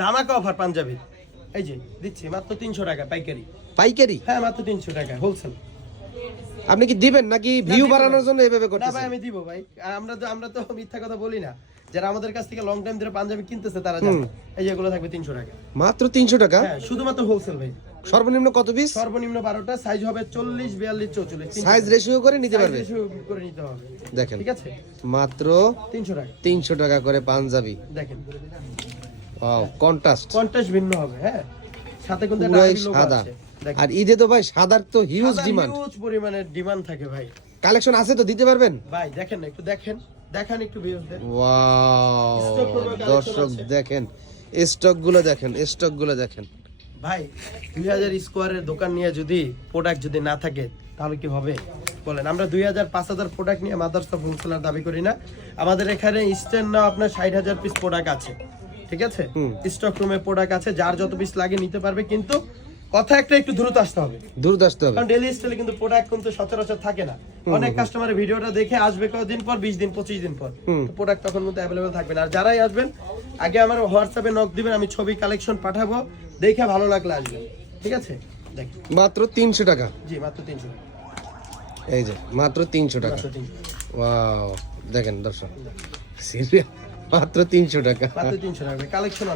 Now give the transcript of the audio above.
ধামাকা অফার পাঞ্জাবি, এই যে দিচ্ছি মাত্র 300 টাকা পাইকারি। পাইকারি? হ্যাঁ মাত্র 300 টাকা হোলসেল। আপনি কি দিবেন নাকি ভিউ বাড়ানোর জন্য এইভাবে না করতেছেন? ভাই আমি দিব ভাই, আর আমরা তো মিথ্যা কথা বলি না। যারা আমাদের কাছ থেকে লং টাইম ধরে পাঞ্জাবি কিনতেছে তারা জানে। এই যেগুলো থাকবে 300 টাকা। মাত্র 300 টাকা? হ্যাঁ শুধুমাত্র হোলসেল ভাই। সর্বনিম্ন কত পিস? সর্বনিম্ন 12টা, সাইজ হবে 40 42 44। সাইজ রেশিও করে নিতে পারবে? সাইজ রেশিও করে নিতে হবে। দেখেন ঠিক আছে, মাত্র 300 টাকা। 300 টাকা করে পাঞ্জাবি। দেখেন ওয়াও, কন্ট্রাস্ট কন্ট্রাস্ট ভিন্ন হবে। হ্যাঁ সাথে কিন্তু একটা পুরাই আরবি লোগো সাদা। আছে। দেখেন আর ঈদে তো ভাই সাদার তো হিউজ ডিমান্ড। হিউজ পরিমাণে ডিমান্ড থাকে ভাই। কালেকশন আছে তো দিতে পারবেন? ভাই দেখেন না একটু দেখেন, দেখান একটু ভিউজ দেন। ওয়াও, Stock করবার collection দর্শক আছে। দেখেন স্টক গুলো দেখেন, স্টক গুলো দেখেন। ভাই 2000 স্কোয়ারের দোকান নিয়ে যদি প্রোডাক্ট যদি না থাকে তাহলে কি হবে বলেন? আমরা 2000 5000 প্রোডাক্ট নিয়ে মাদার্স অফ হোলসেলার দাবি করি না। আমাদের এখানে স্ট্যান্ড না আপনার 60000 পিস প্রোডাক্ট আছে। ঠিক আছে, স্টক রুমে প্রোডাক্ট আছে, যার যত পিস লাগে নিতে পারবে। কিন্তু কথা একটা, একটু দ্রুত আসতে হবে, দ্রুত আসতে হবে। কারণ ডেইলি স্টাইলে কিন্তু প্রোডাক্ট কিন্তু সচরাচর থাকে না। অনেক কাস্টমারের ভিডিওটা দেখে আসবে কয়েকদিন পর, 20 দিন 25 দিন পর, প্রোডাক্ট তখন কিন্তু অ্যাভেলেবল থাকবে না। আর যারাই আসবেন আগে আমার হোয়াটসঅ্যাপে নক দিবেন, আমি ছবি কালেকশন পাঠাবো, দেখে ভালো লাগলে আসবেন। ঠিক আছে, দেখেন মাত্র 300 টাকা। জি মাত্র 300 টাকা। এই যে মাত্র 300 টাকা। মাত্র 300 ওয়াও, দেখেন দর্শক সিরিয়াল মাত্র 300 টাকা। মাত্র 300 টাকা কালেকশন।